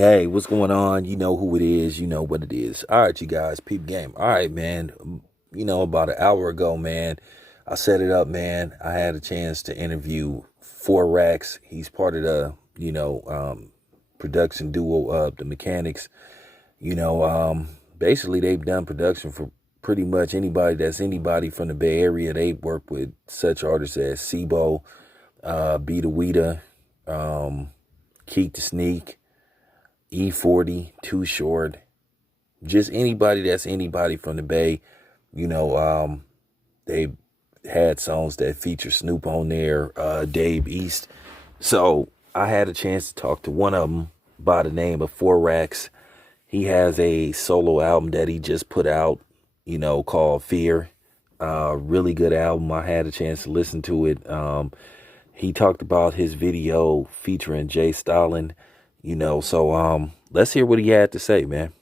Hey, what's going on? You know who it is. You know what it is. All right, you guys, peep game. All right, man. About an hour ago, man, I set it up, man. I had a chance to interview Four Racks. He's part of the, production duo of the Mekanix. Basically, they've done production for pretty much anybody that's anybody from the Bay Area. They work with such artists as Sibo, Beta Weeda, Keith the Sneak. E40, Too Short, just anybody that's anybody from the Bay. They had songs that feature Snoop on there, Dave East. So I had a chance to talk to one of them by the name of Four Racks. He has a solo album that he just put out, called Fear. Really good album. I had a chance to listen to it. He talked about his video featuring Jay Stalin, let's hear what he had to say, man.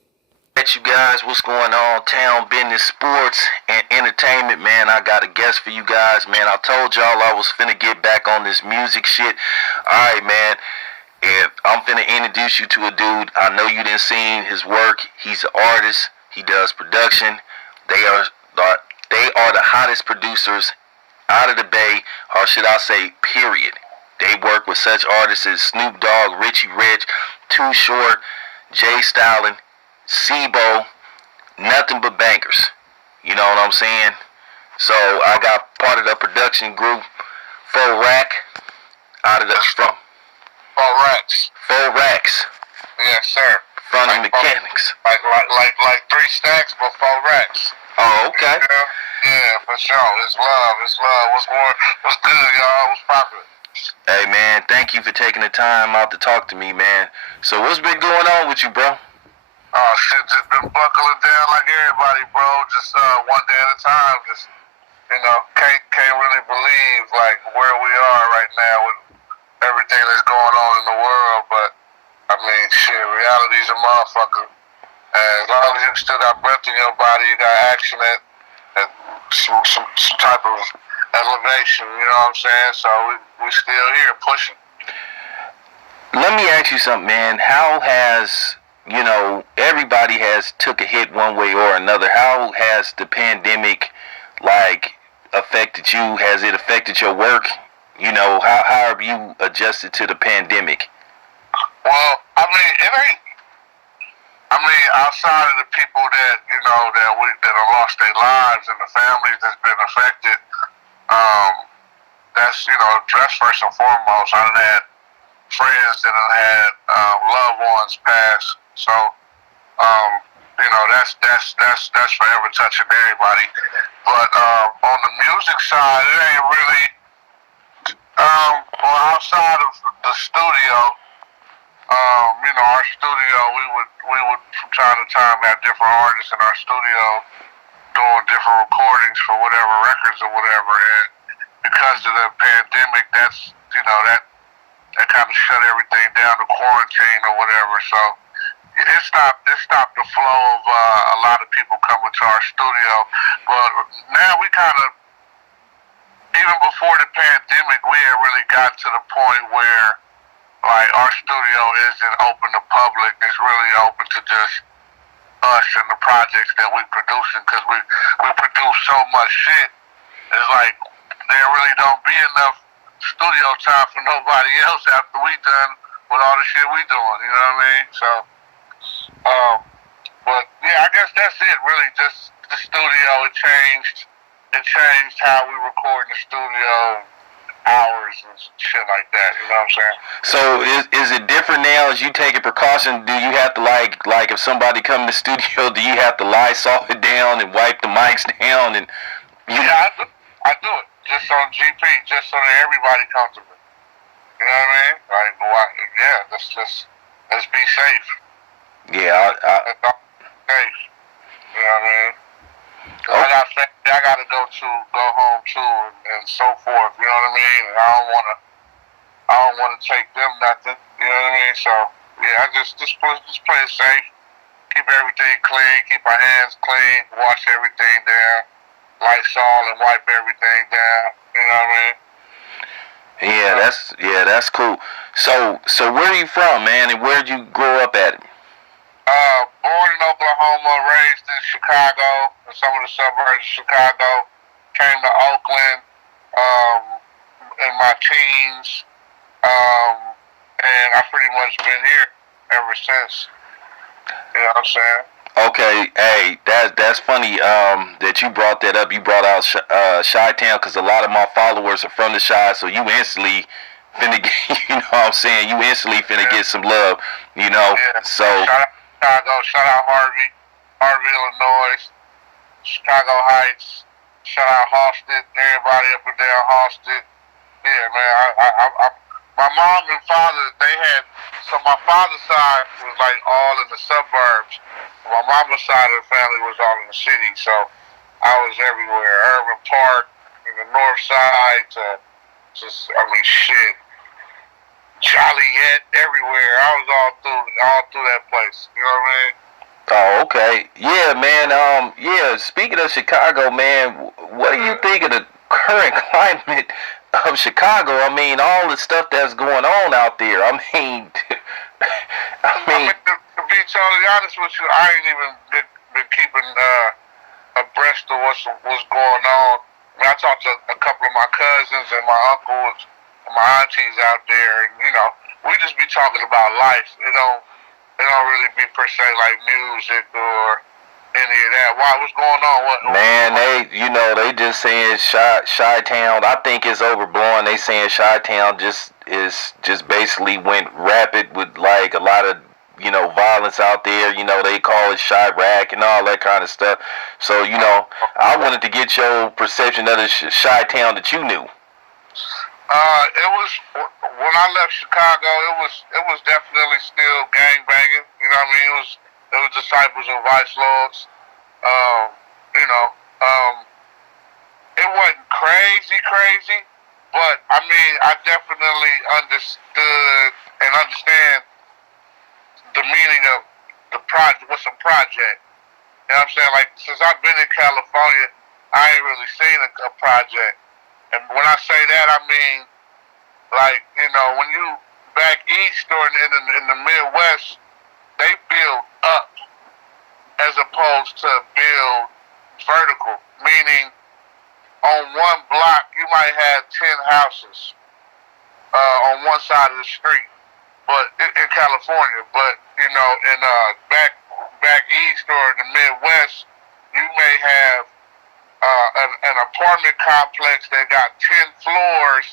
You guys, what's going on? Town business, sports, and entertainment, man. I got a guest for you guys, man. I told y'all I was finna get back on this music shit. Alright, man. If I'm finna introduce you to a dude, I know you didn't seen his work. He's an artist. He does production. They are the hottest producers out of the Bay, or should I say, period. They work with such artists as Snoop Dogg, Richie Rich, Too Short, Jay Stalin, Sibo, nothing but bankers. You know what I'm saying? So I got part of the production group, Four Rack, out of the from Four Racks. Four Racks. Yes, sir. From the Mekanix. Like 3 stacks, but 4 racks. Oh, okay. Yeah, for sure. It's love. It's love. What's good, y'all? What's poppin'? Hey, man, thank you for taking the time out to talk to me, man. So what's been going on with you, bro? Oh, shit, just been buckling down like everybody, bro. Just one day at a time. Just, can't really believe, like, where we are right now with everything that's going on in the world. But, I mean, shit, reality's a motherfucker. And as long as you still got breath in your body, you got action at some type of elevation, you know what I'm saying? So we still here pushing. Let me ask you something, man. How has, everybody has took a hit one way or another. How has the pandemic, affected you? Has it affected your work? How have you adjusted to the pandemic? Well, outside of the people that have lost their lives and the families that's been affected, that's first and foremost. I done had friends that have had loved ones pass, so that's forever touching everybody. But on the music side, it ain't really. Outside of the studio. Our studio, we would from time to time have different artists in our studio doing different recordings for whatever records or whatever. And because of the pandemic, that kind of shut everything down, the quarantine or whatever. So it stopped the flow of a lot of people coming to our studio. But now we kind of, even before the pandemic, we had really got to the point where, like, our studio isn't open to public. It's really open to just us and the projects that we producing, because we produce so much shit. It's like there really don't be enough studio time for nobody else after we done with all the shit we doing. You know what I mean? So, but yeah, I guess that's it. Really, just the studio. It changed. It changed how we record in the studio. Hours and shit like that, you know what I'm saying? So is it different now as you take a precaution? Do you have to like if somebody come to the studio, do you have to Lysol it down and wipe the mics down and Yeah, I do it. Just on GP, just so that everybody comfortable. You know what I mean? Like, let's be safe. Yeah, let's safe. You know what I mean? I got family I gotta go home to, and so forth. You know what I mean? And I don't wanna take them nothing. You know what I mean? So yeah, I just play it safe, keep everything clean, keep our hands clean, wash everything down, Lysol and wipe everything down. You know what I mean? That's cool. So where are you from, man, and where did you grow up at? Born in Oklahoma, raised in Chicago, in some of the suburbs of Chicago. Came to Oakland um, in my teens, and I've pretty much been here ever since. You know what I'm saying? Okay, hey, that's funny that you brought that up. You brought out Chi-Town because a lot of my followers are from the Chi, so you instantly finna get, you know what I'm saying? You instantly finna get some love, you know? Yeah. So, shout out Chicago, shout out Harvey, Illinois, Chicago Heights, shout out Halsted, everybody up and down Halsted. Yeah, man, my mom and father, they had, so my father's side was like all in the suburbs. My mama's side of the family was all in the city, so I was everywhere. Irving Park, in the north side, to just, I mean, shit, Joliet, everywhere. I was all through that place. You know what I mean? oh, okay. Yeah, man. Yeah, speaking of Chicago, man, what do you think of the current climate of Chicago? I mean, all the stuff that's going on out there. I mean, I mean, to be totally honest with you, I ain't even been keeping abreast of what's going on. I mean, I talked to a couple of my cousins and my uncles and my aunties out there, and you know, we just be talking about life. It don't really be per se like music or any of that. Why? What's going on? Man, they just saying Chi-Town. I think it's overblown. They saying Chi-Town just basically went rapid with like a lot of violence out there. They call it Chirac and all that kind of stuff. So I wanted to get your perception of the Chi-Town that you knew. It was when I left Chicago. It was definitely still gang banging. You know what I mean? It was disciples and vice lords. Um, you know, it wasn't crazy, but I mean, I definitely understood and understand the meaning of the project. What's a project? You know what I'm saying? Like, since I've been in California, I ain't really seen a project. And when I say that, I mean, like, when you back east or in the Midwest, they build up as opposed to build vertical, meaning on one block you might have 10 houses on one side of the street, but in California. But in back east or in the Midwest, you may have an apartment complex that got 10 floors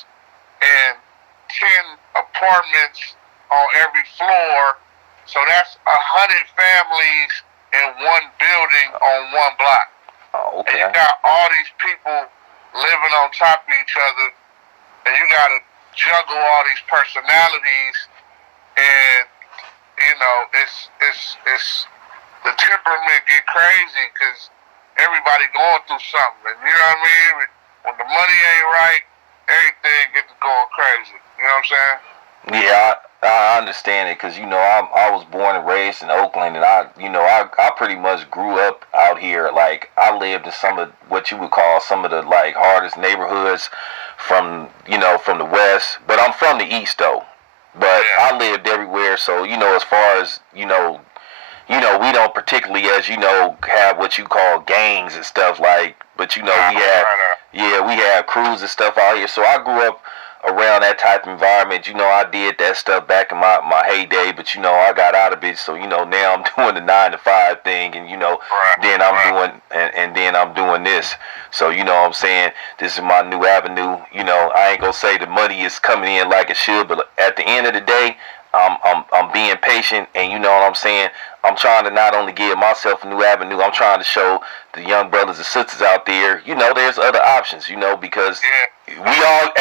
and 10 apartments on every floor. So that's 100 families in one building on one block. Oh, okay. And you got all these people living on top of each other, and you got to juggle all these personalities, and it's the temperament get crazy because everybody going through something, and you know what I mean. When the money ain't right, everything gets going crazy. You know what I'm saying? Yeah, I understand it because I was born and raised in Oakland, and I pretty much grew up out here. Like, I lived in some of what you would call some of the like hardest neighborhoods from the West, but I'm from the East though. But Yeah. I lived everywhere, so as far as we don't particularly, as have what you call gangs and stuff like. But we have crews and stuff out here. So I grew up around that type of environment. I did that stuff back in my heyday, but I got out of it. So now I'm doing the 9 to 5 thing, and then I'm doing and then I'm doing this. So what I'm saying, this is my new avenue. I ain't gonna say the money is coming in like it should, but at the end of the day, I'm being patient, and you know what I'm saying. I'm trying to not only give myself a new avenue, I'm trying to show the young brothers and sisters out there, there's other options, because we all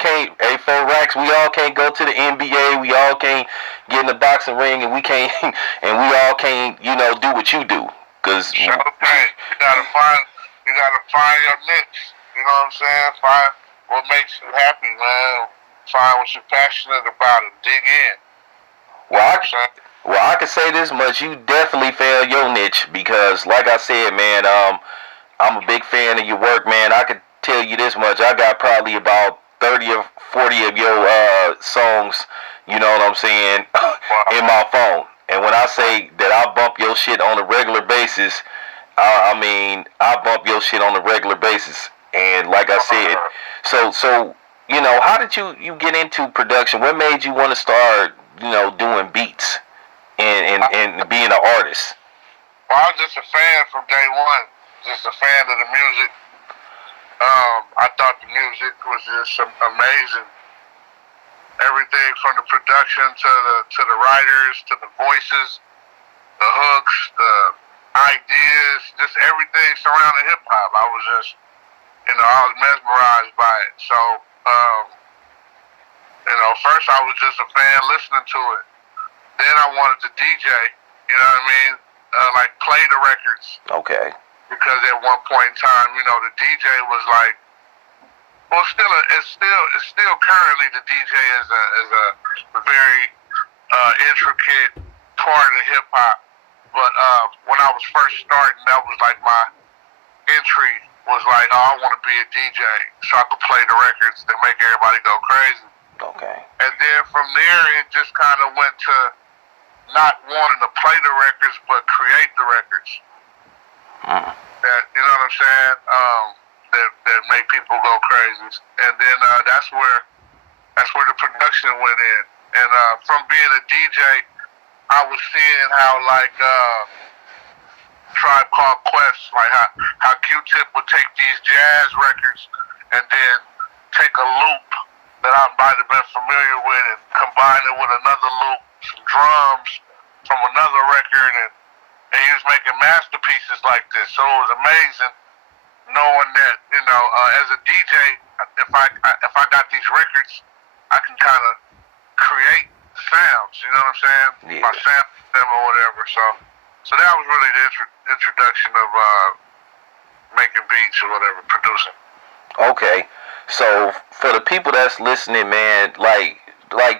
can't, hey, 4 racks, we all can't go to the NBA, we all can't get in the boxing ring, and we can't, and we all can't, do what you do, cause you gotta find your niche. You know what I'm saying? Find what makes you happy, man. Find what you're passionate about and dig in. Well, I can say this much: you definitely found your niche because, like I said, man, I'm a big fan of your work, man. I could tell you this much: I got probably about 30 or 40 of your songs, you know what I'm saying, Wow. in my phone. And when I say that I bump your shit on a regular basis, I mean, I bump your shit on a regular basis. And like I said, so you know, how did you get into production? What made you want to start, you know, doing beats and being an artist? Well, I was just a fan from day one. Just a fan of the music. I thought the music was just amazing. Everything from the production to the writers, to the voices, the hooks, the ideas, just everything surrounding hip hop. I was just, you know, I was mesmerized by it. So, you know, first I was just a fan listening to it. Then I wanted to DJ. You know what I mean? Like play the records. Okay. Because at one point in time, you know, the DJ was like, well, it's still currently the DJ is a very intricate part of hip hop. But when I was first starting, that was like my entry was like, oh, I want to be a DJ so I could play the records that make everybody go crazy. Okay. And then from there, it just kind of went to not wanting to play the records, but create the records. That, you know what I'm saying? That make people go crazy. And then that's where the production went in. And from being a DJ, I was seeing how like Tribe Called Quest, like how Q-Tip would take these jazz records and then take a loop that I might have been familiar with and combine it with another loop, some drums from another record, and he was making masterpieces like this. So it was amazing knowing that, you know, as a DJ, if I got these records, I can kind of create sounds. You know what I'm saying? Yeah. By sampling them or whatever. So that was really the introduction of making beats or whatever, producing. Okay. So for the people that's listening, man, like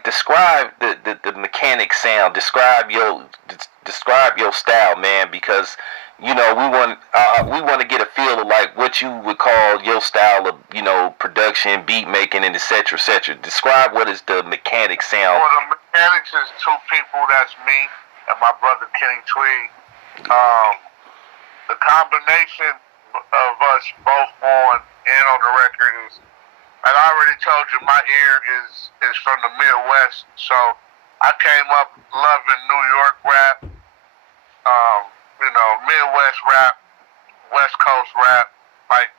describe the Mekanix sound. Describe your style, man, because you know we want to get a feel of like what you would call your style of, you know, production, beat making, and etc. etc. Describe what is the Mekanix sound. Well, the Mekanix is two people. That's me and my brother Kenny Tweed. The combination of us both on the record is, like I already told you, my ear is from the Midwest, so I came up loving New York rap, you know, Midwest rap, West Coast rap, like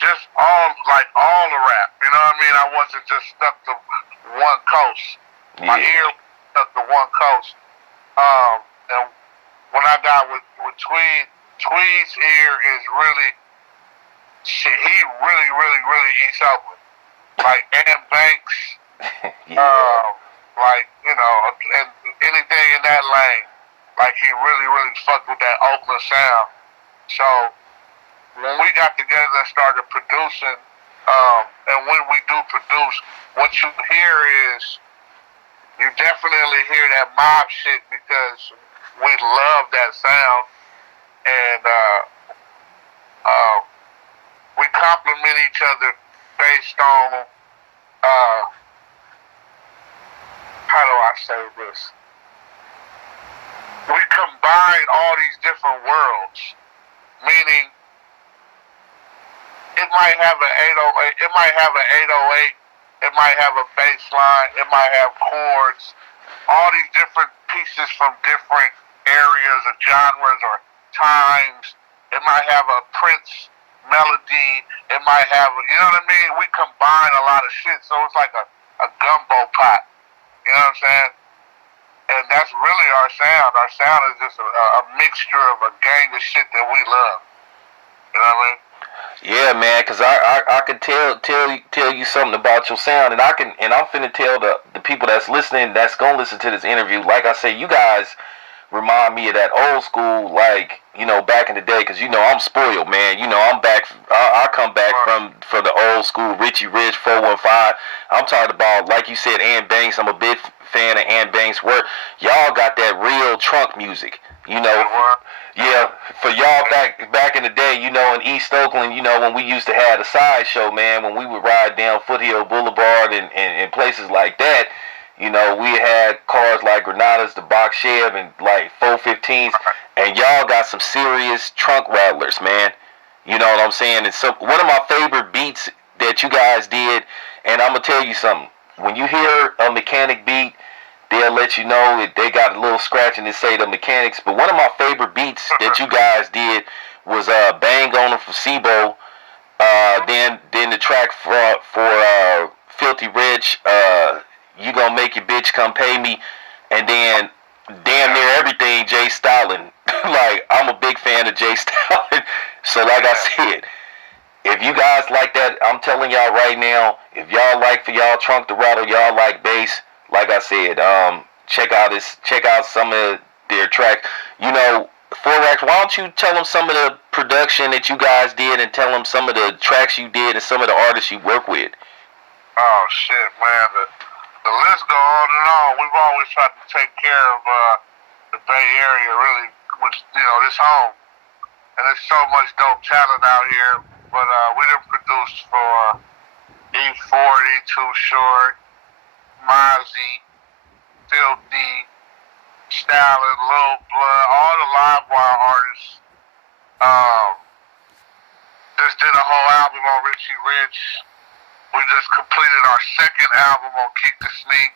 just all the rap. You know what I mean? I wasn't just stuck to one coast. Yeah. My ear was stuck to one coast. And when I got with Tweed, Tweed's ear is really shit. He really eats up with. Like Ann Banks, like, you know, and anything in that lane. Like he really fucked with that Oakland sound. So when we got together and started producing, and when we do produce, what you hear is, you definitely hear that mob shit because we love that sound, and we complement each other based on, how do I say this? We combine all these different worlds, meaning it might have an 808, it might have an 808, it might have a bass line, it might have chords, all these different pieces from different areas or genres or times. It might have a Prince melody, it might have, you know what I mean? We combine a lot of shit, so it's like a gumbo pot, you know what I'm saying? And that's really our sound. Our sound is just a mixture of a gang of shit that we love, you know what I mean? Yeah, man, because I could tell you something about your sound, and I'm finna tell the people that's listening, that's gonna listen to this interview, like I say, you guys remind me of that old school, like, you know, back in the day, because, you know, I'm spoiled, man. You know, I come back from the old school Richie Rich, 415. I'm talking about, like you said, Ann Banks. I'm a big fan of Ann Banks' work. Y'all got that real real trunk music. You know, It was. yeah, for y'all back in the day, you know, in East Oakland, you know, when we used to have a sideshow, man, when we would ride down Foothill Boulevard and places like that, you know, we had cars like Granadas, the Box Chev, and like 415s, and y'all got some serious trunk rattlers, man. You know what I'm saying? And so, one of my favorite beats that you guys did, and I'm gonna tell you something. When you hear a Mechanic beat, they'll let you know that they got a little scratch and they say the Mekanix. But one of my favorite beats that you guys did was "Bang on 'em" for Sibo. Then the track for Filthy Rich, "You Gonna Make Your Bitch Come Pay Me," and then damn near everything Jay Stalin. Like, I'm a big fan of Jay Stalin. So like I said, if you guys like that, I'm telling y'all right now, if y'all like for y'all trunk to rattle, y'all like bass, like I said, check out some of their tracks. You know, Forex, why don't you tell them some of the production that you guys did and tell them some of the tracks you did and some of the artists you work with? Oh shit, man, the list go on and on. We've always tried to take care of the Bay Area, really, which, you know, this home. And there's so much dope talent out here. But we done produced for E40, Too Short, Mozzie, Filthy, Stalin, Lil Blood, all the live wire artists. Just did a whole album on Richie Rich. We just completed our second album on Kick the Sneak.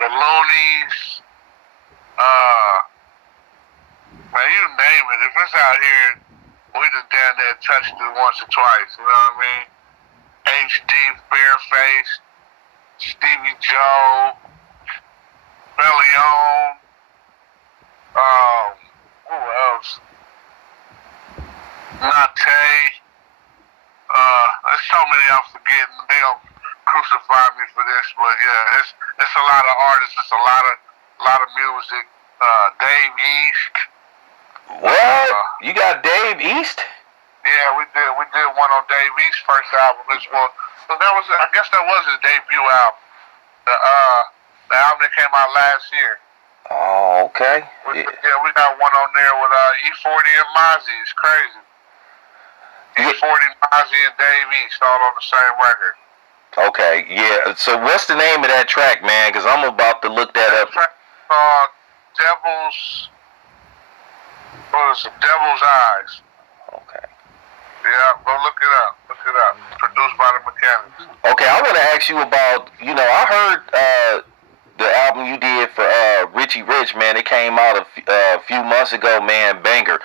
The Loonies. Man, you name it. If it's out here, we done down there touched it once or twice. You know what I mean? HD, Barefaced, Stevie Joe, Bellion. Who else? Nate. There's so many I'm forgetting. They don't crucify me for this, but yeah, it's a lot of artists. It's a lot of music. Dave East. What? You got Dave East? Yeah, we did one on Dave East's first album as well. So that was, I guess that was his debut album. The album that came out last year. Oh, okay. Yeah, we got one on there with E40 and Mozzie. It's crazy. E40, Mozzie, and Dave East all on the same record. Okay, yeah. So what's the name of that track, man? Because I'm about to look that up. Track called Devil's Eyes. Okay. Yeah, go look it up. Look it up. Produced by the Mekanix. Okay, I want to ask you about, you know, I heard the album you did for Richie Rich, man. It came out a few months ago, man. Banger.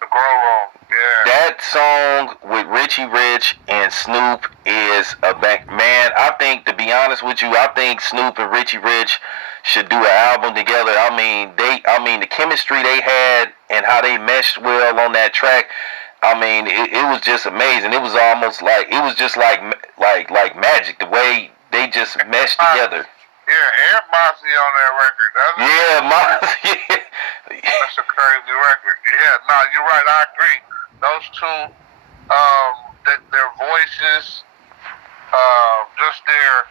The Grow Room. Yeah. That song with Richie Rich and Snoop is a man. I think, to be honest with you, I think Snoop and Richie Rich should do an album together. I mean, the chemistry they had and how they meshed well on that track. I mean, it was just amazing. It was almost like, it was just like magic, the way they just meshed together. Yeah, and Mozzie on that record. Yeah. That's a crazy record. Yeah, no, you're right. I agree. Those two, their voices, just their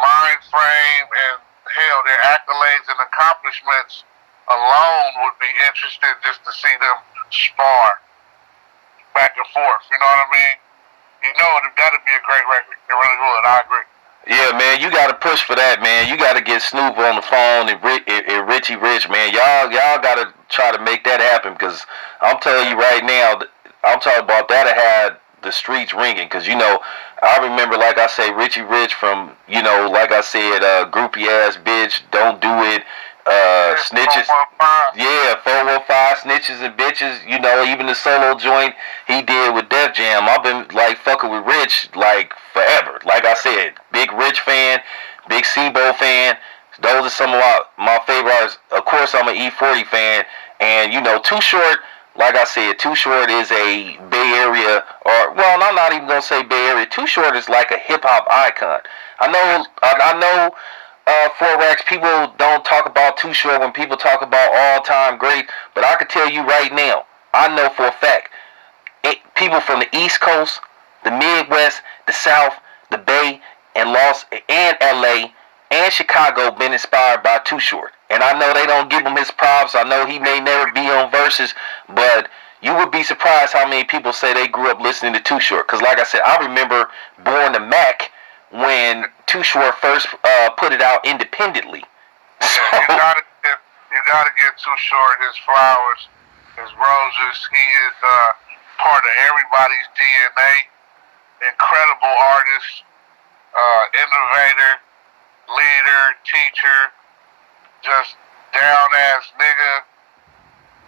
mind frame, and hell, their accolades and accomplishments alone would be interesting just to see them spar back and forth. You know what I mean? You know, that'd be a great record. It really would. I agree. Yeah, man, you got to push for that, man. You got to get Snoop on the phone and Richie Rich, man. Y'all got to try to make that happen, because I'm telling you right now, I'm talking about that had the streets ringing, because, you know, I remember, like I say, Richie Rich from, you know, like I said, groupie ass bitch, don't do it, snitches. 415. Yeah, 415, snitches and bitches, you know, even the solo joint he did with Def Jam. I've been, like, fucking with Rich, like, forever. Like I said, big Rich fan, big Sibo fan. Those are some of my favorite artists. Of course, I'm an E40 fan. And, you know, Too Short, like I said, Too Short is a Bay Area, or, well, I'm not even going to say Bay Area. Too Short is like a hip-hop icon. I know, Forex, people don't talk about Too Short when people talk about all-time great, but I can tell you right now, I know for a fact, people from the East Coast, the Midwest, the South, the Bay, and LA and Chicago been inspired by Too Short. And I know they don't give him his props. I know he may never be on Versus, but you would be surprised how many people say they grew up listening to Too Short. Because like I said, I remember Born to Mac when Too Short first put it out independently. So, you gotta get Too Short his flowers, his roses. He is part of everybody's DNA. Incredible artist, innovator, leader, teacher, just down ass nigga,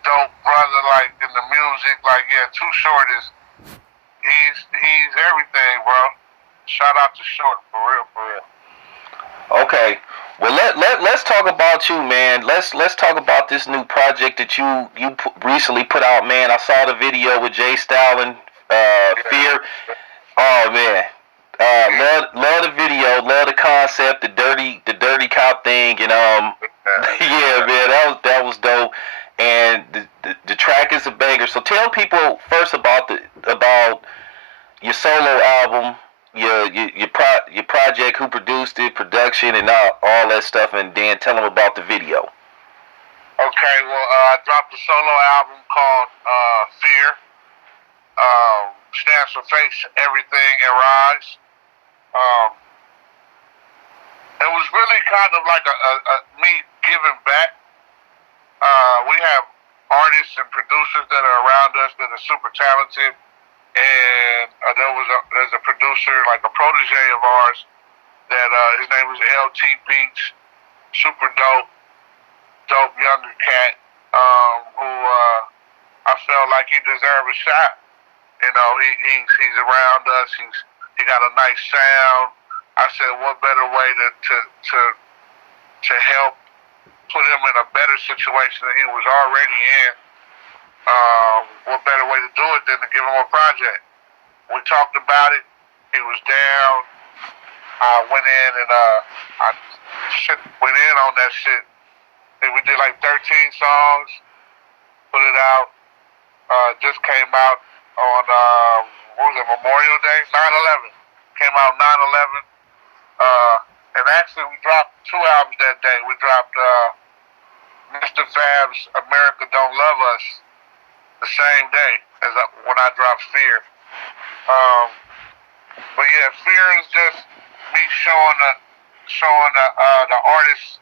dope brother. Like in the music, like yeah, Too Short is he's everything, bro. Shout out to Short for real, for real. Okay. Well, let's talk about you, man. Let's talk about this new project that you recently put out, man. I saw the video with Jay Stalin, Fear. Oh man, love the video, love the concept, the dirty cop thing, and yeah, man, that was dope. And the track is a banger. So tell people first about your solo album. Your project, who produced it, production, and all that stuff, and then tell them about the video. Okay, well, I dropped a solo album called Fear. Stands for Face Everything and Rise. It was really kind of like a me giving back. We have artists and producers that are around us that are super talented. And there's a producer, like a protege of ours, that his name was LT Beats, super dope younger cat, who I felt like he deserved a shot. You know, he's around us. He got a nice sound. I said, what better way to help put him in a better situation than he was already in? What better way to do it than to give him a project? We talked about it. He was down. I went in and I went in on that shit. And we did like 13 songs, put it out. Just came out on what was it, Memorial Day, 9/11. Came out 9/11. And actually we dropped 2 albums that day. We dropped Mr. Fab's America Don't Love Us the same day as when I dropped Fear. But yeah, Fear is just me showing the artist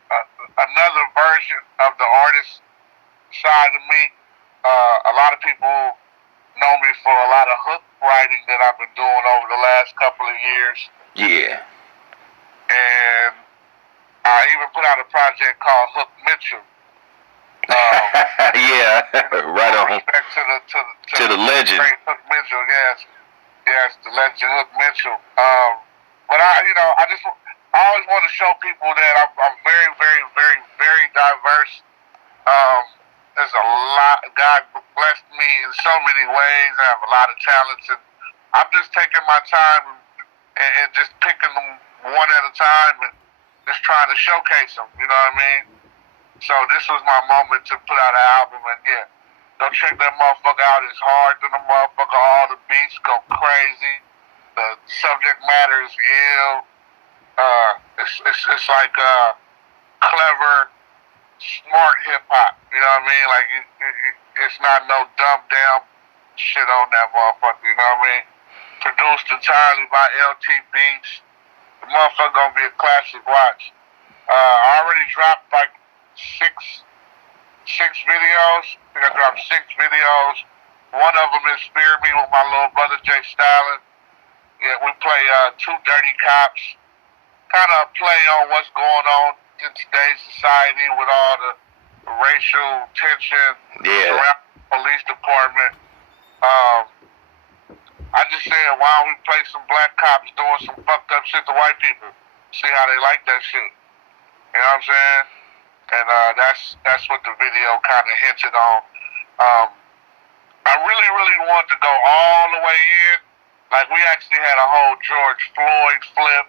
another version of the artist side of me. A lot of people know me for a lot of hook writing that I've been doing over the last couple of years. Yeah. And I even put out a project called Hook Mitchell. Yeah, right on. Respect to the legend. Great Hook Mitchell, yes, the legend Hook Mitchell. But I always want to show people that I'm very, very, very, very diverse. There's a lot. God blessed me in so many ways. I have a lot of talents, and I'm just taking my time and just picking them one at a time and just trying to showcase them. You know what I mean? So this was my moment to put out an album, and yeah, go check that motherfucker out. It's hard to the motherfucker. All the beats go crazy. The subject matter is ill. It's like clever, smart hip hop. You know what I mean? Like it's not no dumbed down shit on that motherfucker. You know what I mean? Produced entirely by LT Beats. The motherfucker gonna be a classic watch. I already dropped like six videos. I think I dropped 6 videos. One of them is Fear Me with my little brother Jay Stalin. Yeah, we play 2 dirty cops. Kind of play on what's going on in today's society with all the racial tension around the police department. I just said, why don't we play some black cops doing some fucked up shit to white people? See how they like that shit. You know what I'm saying? And that's what the video kind of hinted on. I really, really wanted to go all the way in. Like, we actually had a whole George Floyd flip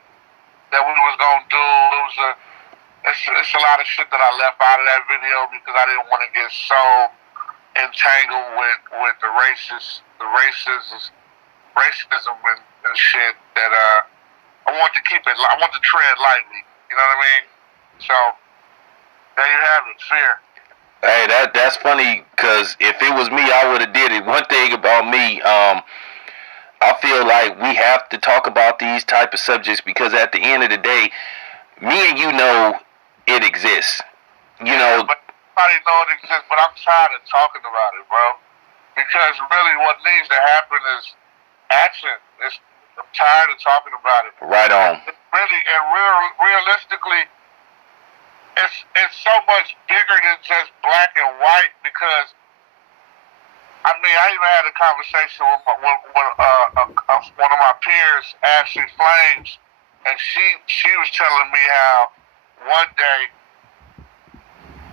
that we was gonna do. It's a lot of shit that I left out of that video because I didn't want to get so entangled with the racism and shit that I want to keep it. I want to tread lightly. You know what I mean? So there you have it. Fear. Hey, that's funny because if it was me, I would have did it. One thing about me, I feel like we have to talk about these type of subjects because at the end of the day, me and you know it exists. You know, but everybody know it exists. But I'm tired of talking about it, bro. Because really, what needs to happen is action. I'm tired of talking about it. Right on. Really, and realistically, it's so much bigger than just black and white. Because I mean, I even had a conversation with one of my peers, Ashley Flames, and she was telling me how one day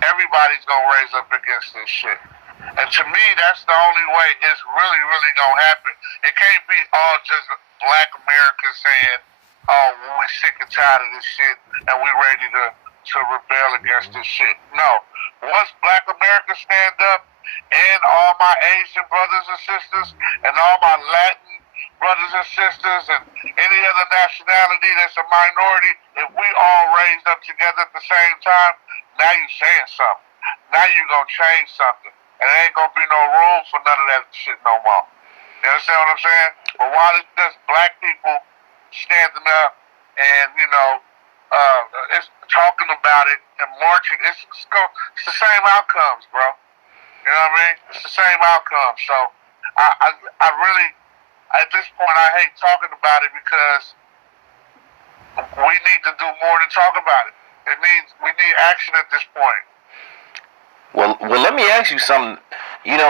everybody's gonna raise up against this shit. And to me, that's the only way it's really, really gonna happen. It can't be all just black America saying, "Oh, we sick and tired of this shit and we ready to rebel against this shit." No. Once black America stand up and all my Asian brothers and sisters and all my Latin brothers and sisters and any other nationality that's a minority, if we all raised up together at the same time, now you saying something. Now you gonna change something. And there ain't gonna be no room for none of that shit no more. You understand what I'm saying? But while it's just black people standing up and, it's talking about it and marching, it's the same outcomes, bro. You know what I mean? It's the same outcome. So I really, at this point, I hate talking about it because we need to do more to talk about it. We need action at this point. Well, let me ask you something.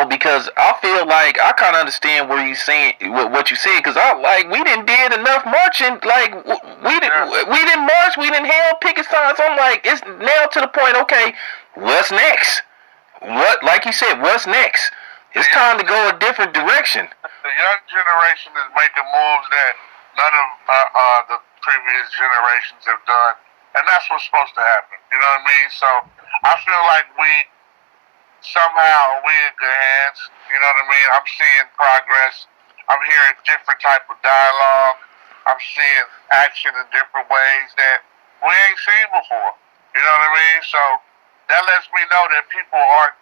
Because I feel like I kind of understand where you saying what you said. Because we didn't did enough marching. Like we didn't march. We didn't have picket signs. I'm like, it's now to the point. Okay, what's next? Like you said, what's next? It's time to go a different direction. The young generation is making moves that none of the previous generations have done, and that's what's supposed to happen. You know what I mean? So I feel like somehow we in good hands. You know what I mean? I'm seeing progress. I'm hearing different type of dialogue. I'm seeing action in different ways that we ain't seen before. You know what I mean? So that lets me know that people are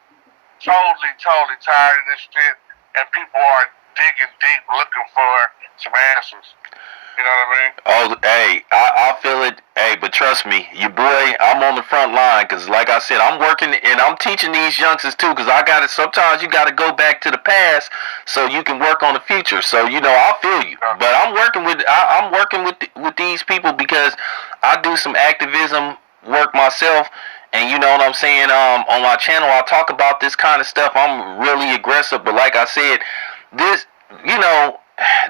totally tired of this shit, and people are digging deep looking for some answers. You know what I mean? Oh, hey, I feel it. Hey, but trust me, your boy, I'm on the front line because, like I said, I'm working and I'm teaching these youngsters too because I got to. Sometimes you got to go back to the past so you can work on the future. So I feel you, but I'm working with these people because I do some activism work myself. And you know what I'm saying? On my channel, I talk about this kind of stuff. I'm really aggressive, but like I said, this,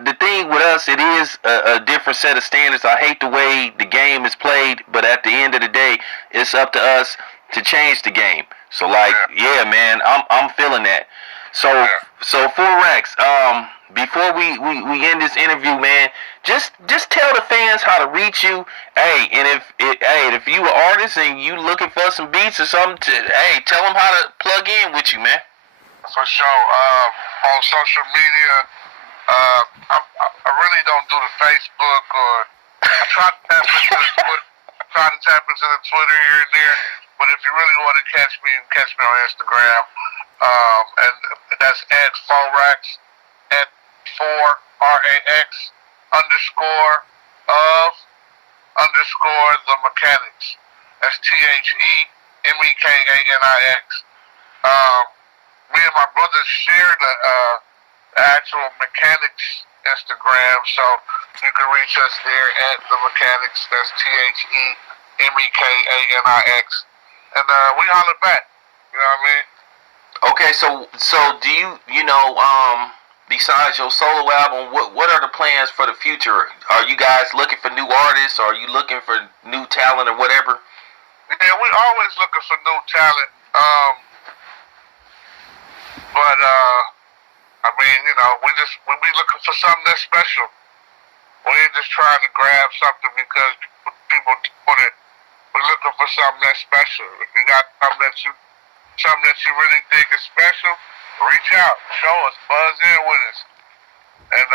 the thing with us, it is a different set of standards. I hate the way the game is played, but at the end of the day, it's up to us to change the game. So, yeah, man, I'm feeling that. So 4Rex, before we end this interview, man, just tell the fans how to reach you. Hey, and if you an artist and you looking for some beats or something, tell them how to plug in with you, man. For sure. On social media, I really don't do the Facebook or I try to tap into the Twitter. Here and there. But if you really want to catch me on Instagram. And that's at 4Rex, at 4RAX _ the Mekanix. That's THEMEKANIX. Me and my brother share the actual Mekanix Instagram, so you can reach us there at the Mekanix. That's THEMEKANIX. And we holler back. You know what I mean? Okay, so do you besides your solo album, what are the plans for the future? Are you guys looking for new artists? Or are you looking for new talent or whatever? Yeah, we always looking for new talent. But I mean, we be looking for something that's special. We ain't just trying to grab something because people want it. We're looking for something that's special. If you got something that you really think is special, reach out, show us, buzz in with us. And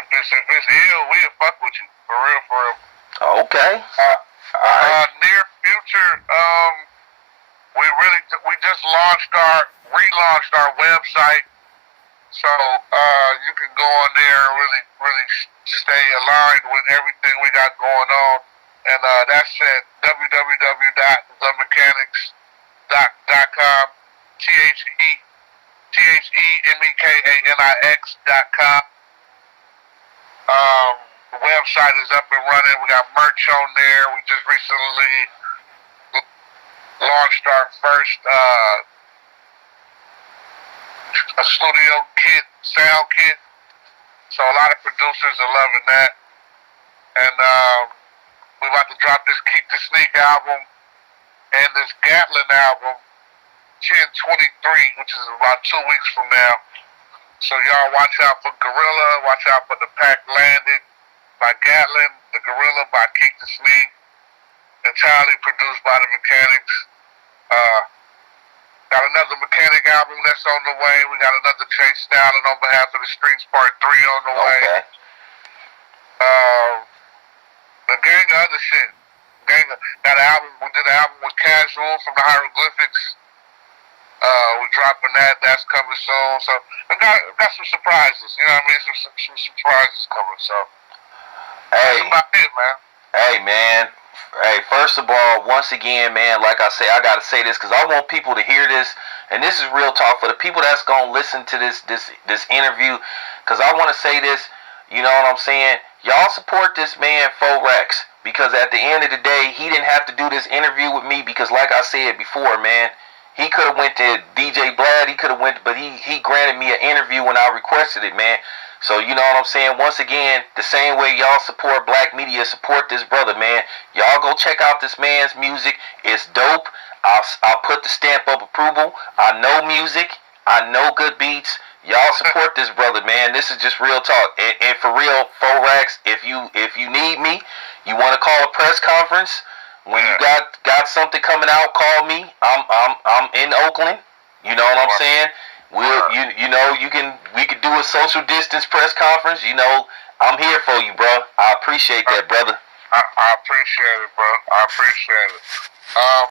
if if it's ill, we'll fuck with you for real, for real. Okay. All right. Near future, we just relaunched our website, so you can go on there and really stay aligned with everything we got going on, and that's at www.themekanix.com, TheMekanix.com. The website is up and running. We got merch on there. We just recently launched our first a studio kit, sound kit. So a lot of producers are loving that. And we're about to drop this Keep the Sneak album and this Gatlin album 10/23, which is about 2 weeks from now. So y'all watch out for Gorilla, watch out for The Pack Landed by Gatlin, The Gorilla by Keep the Sneak, entirely produced by the Mekanix. Got another Mechanic album that's on the way. We got another Chase Stalin on behalf of the Streets Part 3 on the way. Okay. A gang of other shit. Got an album, we did an album with Casual from the Hieroglyphics. We're dropping that. That's coming soon. So I got some surprises. You know what I mean? Some surprises coming. So that's about it, man. Hey, man. Hey, first of all, once again, man, like I say, I gotta say this because I want people to hear this, and this is real talk for the people that's gonna listen to this interview. Because I want to say this. You know what I'm saying? Y'all support this man, Forex, because at the end of the day, he didn't have to do this interview with me because, like I said before, man. He could have went to DJ Blad, but he granted me an interview when I requested it, man. So you know what I'm saying? Once again, the same way y'all support black media, support this brother, man. Y'all go check out this man's music. It's dope. I'll put the stamp of approval. I know music. I know good beats. Y'all support this brother, man. This is just real talk. And for real, Forex, if you need me, you want to call a press conference. When you got something coming out, call me. I'm in Oakland. You know what I'm saying? We could do a social distance press conference. You know, I'm here for you, bro. I appreciate that, brother. I appreciate it, bro. I appreciate it.